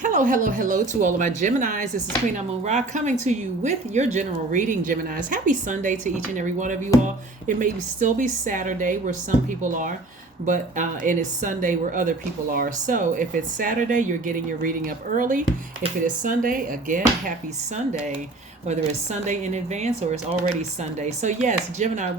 Hello, hello, hello to all of my Geminis. This is Queen Amun Ra coming to you with your general reading, Geminis. Happy Sunday to each and every one of you all. It may still be Saturday where some people are, but it is Sunday where other people are. So if it's Saturday, you're getting your reading up early. If it is Sunday, again, happy Sunday. Whether it's Sunday in advance or it's already Sunday. So yes, Gemini,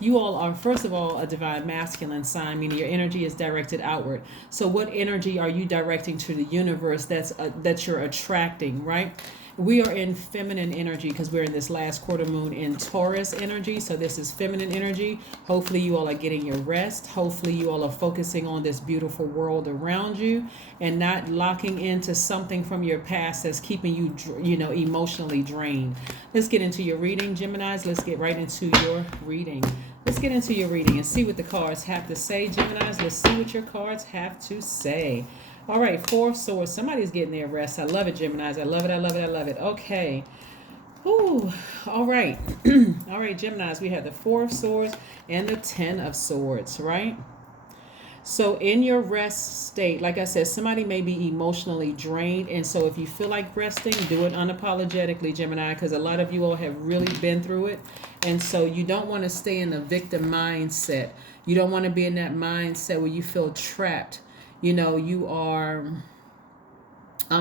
you all are, first of all, a divine masculine sign, meaning your energy is directed outward. So what energy are you directing to the universe that you're attracting, right? We are in feminine energy because we're in this last quarter moon in Taurus energy. So this is feminine energy. Hopefully you all are getting your rest. Hopefully you all are focusing on this beautiful world around you and not locking into something from your past that's keeping you, emotionally drained. Let's get into your reading, Geminis. Let's get right into your reading. Let's get into your reading and see what the cards have to say, Geminis. Let's see what your cards have to say. All right, Four of Swords. Somebody's getting their rest. I love it, Geminis. I love it. I love it. I love it. Okay. Ooh. All right. All right, Geminis. We have the Four of Swords and the Ten of Swords, right? So in your rest state, like I said, somebody may be emotionally drained. And so if you feel like resting, do it unapologetically, Gemini, because a lot of you all have really been through it. And so you don't want to stay in the victim mindset. You don't want to be in that mindset where you feel trapped. You are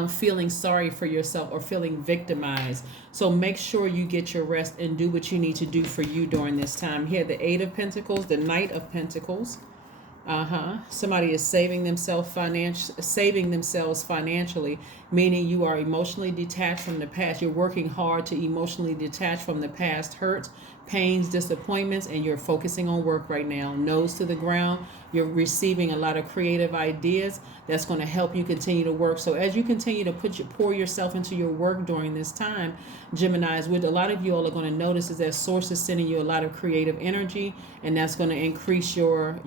feeling sorry for yourself or feeling victimized. So make sure you get your rest and do what you need to do for you during this time. Here, the Eight of Pentacles, the Knight of Pentacles. Somebody is saving themselves financially, meaning you are emotionally detached from the past. You're working hard to emotionally detach from the past hurts, pains, disappointments, and you're focusing on work right now. Nose to the ground. You're receiving a lot of creative ideas that's going to help you continue to work. So as you continue to pour yourself into your work during this time, Geminis, what a lot of you all are going to notice is that source is sending you a lot of creative energy, and that's going to increase your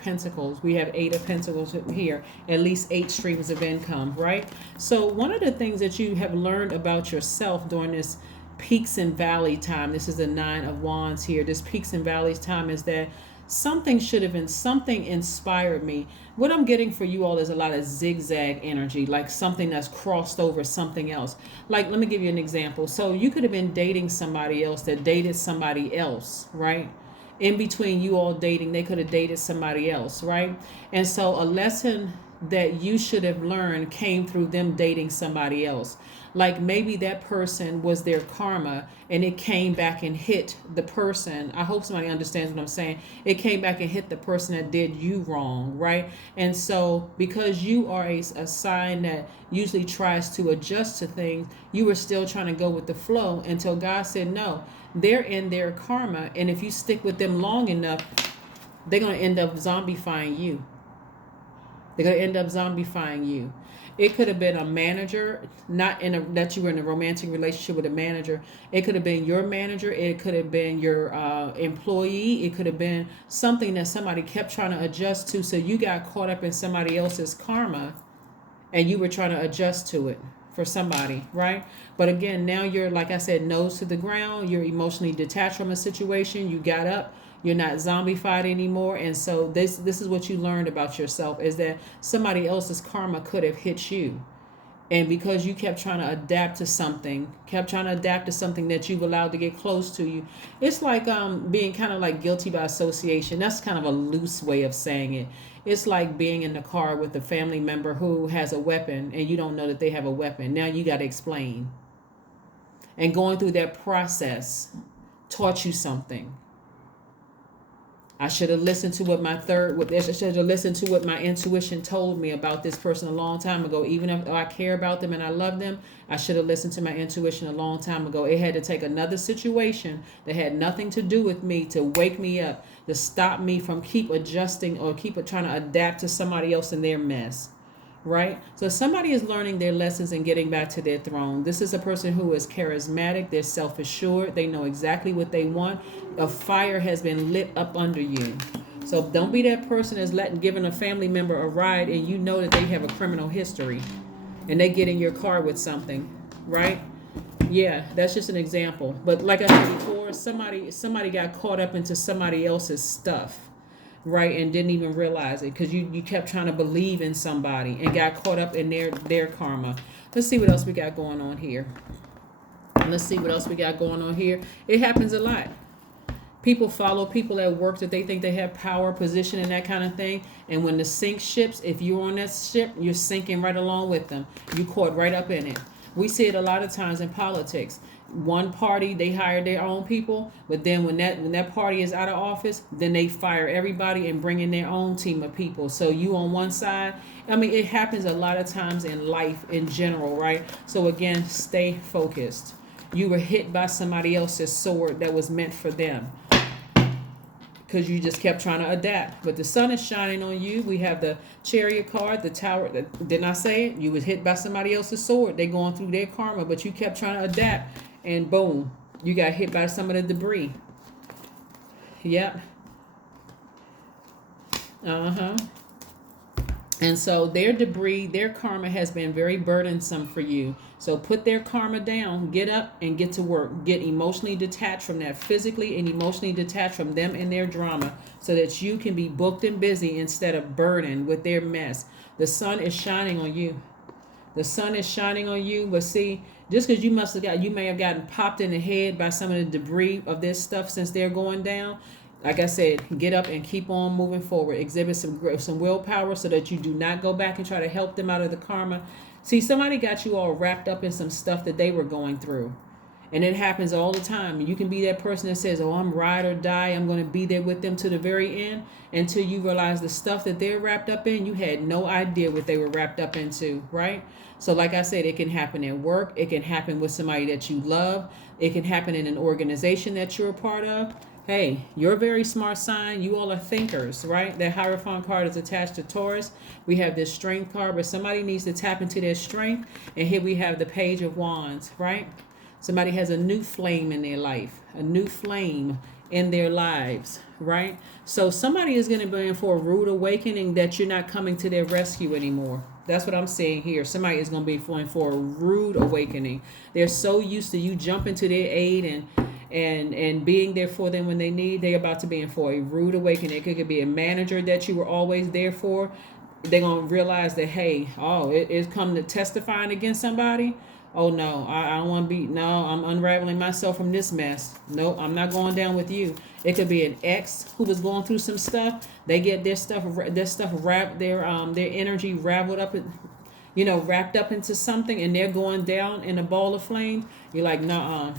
pentacles. We have Eight of Pentacles here, at least 8 streams of income, right? So one of the things that you have learned about yourself during this peaks and valley time, this is the Nine of Wands here, this peaks and valleys time, is that something inspired me. What I'm getting for you all is a lot of zigzag energy, like something that's crossed over something else. Like, let me give you an example. So you could have been dating somebody else that dated somebody else, right? In between you all dating, they could have dated somebody else, right? And so a lesson that you should have learned came through them dating somebody else. Like maybe that person was their karma and it came back and hit the person. I hope somebody understands what I'm saying. It came back and hit the person that did you wrong, right? And so because you are a sign that usually tries to adjust to things, you were still trying to go with the flow until God said, no, they're in their karma. And if you stick with them long enough, they're going to end up zombifying you. They're going to end up zombifying you. It could have been a manager, not in a that you were in a romantic relationship with a manager. It could have been your manager. It could have been your employee. It could have been something that somebody kept trying to adjust to. So you got caught up in somebody else's karma and you were trying to adjust to it for somebody, right? But again, now you're, like I said, nose to the ground. You're emotionally detached from a situation. You got up. You're not zombified anymore. And so this is what you learned about yourself, is that somebody else's karma could have hit you. And because you kept trying to adapt to something, that you've allowed to get close to you, it's like being kind of like guilty by association. That's kind of a loose way of saying it. It's like being in the car with a family member who has a weapon and you don't know that they have a weapon. Now you got to explain. And going through that process taught you something. I should have listened to what my intuition told me about this person a long time ago. Even if I care about them and I love them, I should have listened to my intuition a long time ago. It had to take another situation that had nothing to do with me to wake me up, to stop me from keep adjusting or keep trying to adapt to somebody else in their mess. Right? So somebody is learning their lessons and getting back to their throne. This is a person who is charismatic. They're self-assured. They know exactly what they want. A fire has been lit up under you. So don't be that person that's giving a family member a ride and you know that they have a criminal history and they get in your car with something, right? Yeah, that's just an example. But like I said before, somebody got caught up into somebody else's stuff. right, and didn't even realize it because you kept trying to believe in somebody and got caught up in their karma. Let's see what else we got going on here. Let's see what else we got going on here. It happens a lot. People follow people at work that they think they have power, position, and that kind of thing. And when the sink ships, if you're on that ship, you're sinking right along with them. You caught right up in it. We see it a lot of times in politics. One party, they hire their own people, but then when that party is out of office, then they fire everybody and bring in their own team of people. So you on one side. I mean, it happens a lot of times in life in general, right? So again, stay focused. You were hit by somebody else's sword that was meant for them, because you just kept trying to adapt. But the sun is shining on you. We have the Chariot card, the Tower. Didn't I say it? You was hit by somebody else's sword. They going through their karma, but you kept trying to adapt, and boom, you got hit by some of the debris. Yep. And so their debris, their karma has been very burdensome for you. So put their karma down, get up and get to work. Get emotionally detached from that, physically and emotionally detached from them and their drama, so that you can be booked and busy instead of burdened with their mess. The sun is shining on you. The sun is shining on you. But see, just because you may have gotten popped in the head by some of the debris of this stuff since they're going down. Like I said, get up and keep on moving forward. Exhibit some willpower so that you do not go back and try to help them out of the karma. See, somebody got you all wrapped up in some stuff that they were going through. And it happens all the time. You can be that person that says, oh, I'm ride or die. I'm going to be there with them to the very end, until you realize the stuff that they're wrapped up in, you had no idea what they were wrapped up into, right? So like I said, it can happen at work. It can happen with somebody that you love. It can happen in an organization that you're a part of. Hey, you're a very smart sign. You all are thinkers, right? That Hierophant card is attached to Taurus. We have this strength card, but somebody needs to tap into their strength. And here we have the Page of Wands, right? Somebody has a new flame in their life, a new flame in their lives, right? So somebody is going to be in for a rude awakening that you're not coming to their rescue anymore. That's what I'm saying here. Somebody is going to be going for a rude awakening. They're so used to you jumping to their aid and being there for them when they need. They're about to be in for a rude awakening. It could be a manager that you were always there for. They're going to realize that, hey, it's come to testifying against somebody. Oh, no, I don't want to be, no, I'm unraveling myself from this mess. No, I'm not going down with you. It could be an ex who was going through some stuff. They get their stuff wrapped, their energy raveled up, wrapped up into something, and they're going down in a ball of flame. You're like, nah.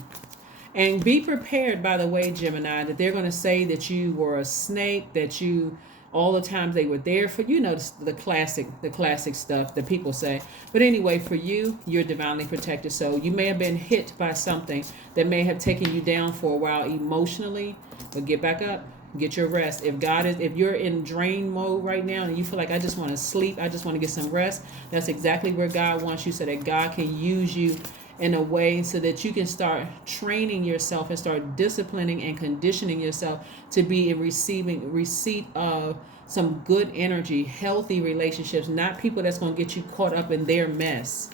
And be prepared, by the way, Gemini, that they're going to say that you were a snake, that you, all the times they were there for, the classic stuff that people say. But anyway, for you, you're divinely protected. So you may have been hit by something that may have taken you down for a while emotionally, but get back up, get your rest. If you're in drain mode right now and you feel like, I just want to sleep, I just want to get some rest, that's exactly where God wants you, so that God can use you in a way so that you can start training yourself and start disciplining and conditioning yourself to be in receipt of some good energy, healthy relationships, not people that's going to get you caught up in their mess.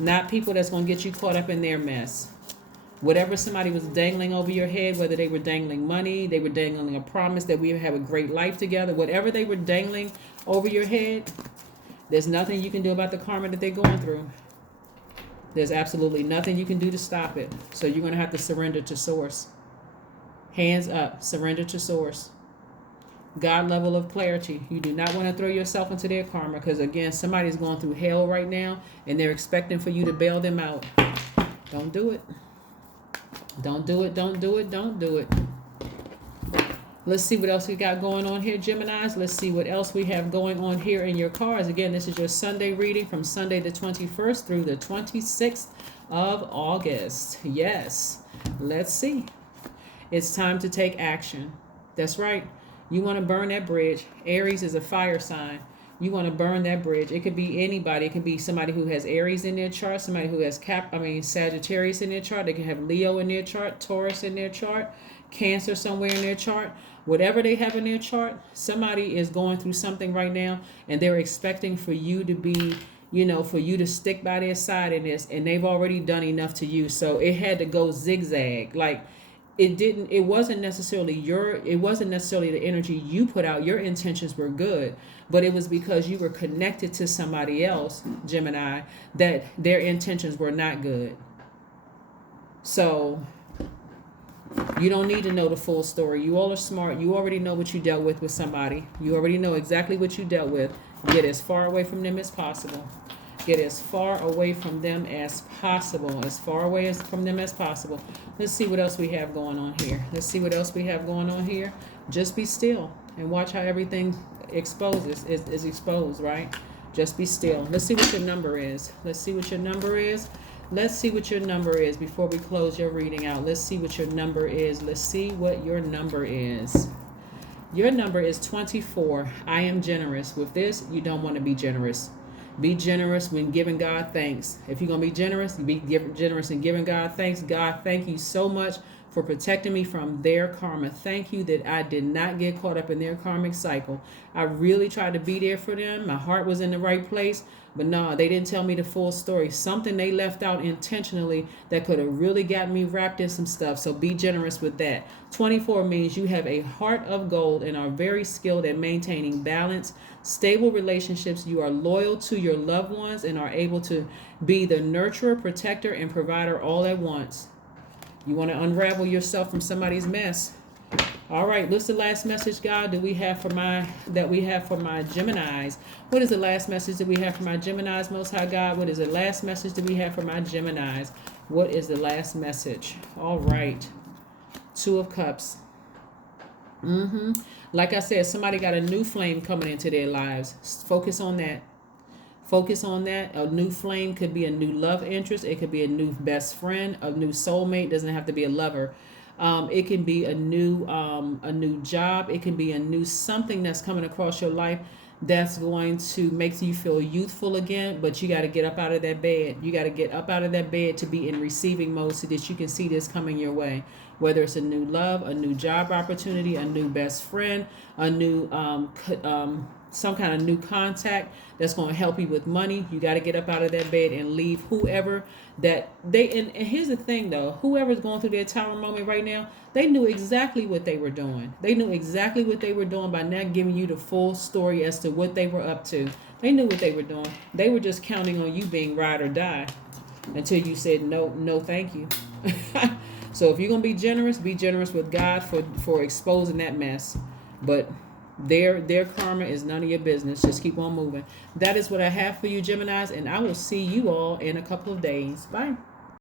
Not people that's going to get you caught up in their mess. Whatever somebody was dangling over your head, whether they were dangling money, they were dangling a promise that we have a great life together, whatever they were dangling over your head, there's nothing you can do about the karma that they're going through. There's absolutely nothing you can do to stop it. So you're going to have to surrender to source. Hands up, surrender to source. God level of clarity. You do not want to throw yourself into their karma, because again, somebody's going through hell right now and they're expecting for you to bail them out. Don't do it. Don't do it. Don't do it. Don't do it. Let's see what else we got going on here, Geminis. Let's see what else we have going on here in your cards. Again, this is your Sunday reading from Sunday the 21st through the 26th of August. Yes. Let's see. It's time to take action. That's right. You want to burn that bridge. Aries is a fire sign. You want to burn that bridge. It could be anybody. It could be somebody who has Aries in their chart, somebody who has Sagittarius in their chart. They can have Leo in their chart, Taurus in their chart, Cancer somewhere in their chart. Whatever they have in their chart, somebody is going through something right now, and they're expecting for you to be, for you to stick by their side in this, and they've already done enough to you. So it had to go zigzag. Like, it wasn't necessarily the energy you put out. Your intentions were good, but it was because you were connected to somebody else, Gemini, that their intentions were not good. So you don't need to know the full story. You all are smart. You already know what you dealt with somebody. You already know exactly what you dealt with. Get as far away from them as possible. Get as far away from them as possible. As far away from them as possible. Let's see what else we have going on here. Let's see what else we have going on here. Just be still and watch how everything is exposed, right? Just be still. Let's see what your number is. Let's see what your number is. Let's see what your number is before we close your reading out. Let's see what your number is. Let's see what your number is. Your number is 24. I am generous. With this, you don't want to be generous. Be generous when giving God thanks. If you're going to be generous in giving God thanks. God, thank you so much for protecting me from their karma. Thank you that I did not get caught up in their karmic cycle. I really tried to be there for them. My heart was in the right place. But no, they didn't tell me the full story. Something they left out intentionally that could have really got me wrapped in some stuff. So be generous with that. 24 means you have a heart of gold and are very skilled at maintaining balance, stable relationships. You are loyal to your loved ones and are able to be the nurturer, protector, and provider all at once. You want to unravel yourself from somebody's mess. All right, what's the last message, God, that we have for my Geminis? What is the last message that we have for my Geminis, Most High God? What is the last message that we have for my Geminis? What is the last message? All right. Two of Cups. Like I said, somebody got a new flame coming into their lives. Focus on that. Focus on that. A new flame could be a new love interest. It could be a new best friend, a new soulmate. Doesn't have to be a lover. It can be a new job. It can be a new something that's coming across your life that's going to make you feel youthful again. But you got to get up out of that bed. You got to get up out of that bed to be in receiving mode so that you can see this coming your way. Whether it's a new love, a new job opportunity, a new best friend, a new some kind of new contact that's going to help you with money. You got to get up out of that bed and leave whoever that they, and here's the thing though, whoever's going through their tower moment right now, they knew exactly what they were doing. They knew exactly what they were doing by not giving you the full story as to what they were up to. They knew what they were doing. They were just counting on you being ride or die until you said no thank you. So if you're going to be generous with God for exposing that mess. But their karma is none of your business. Just keep on moving. That is what I have for you, Geminis, and I will see you all in a couple of days. Bye.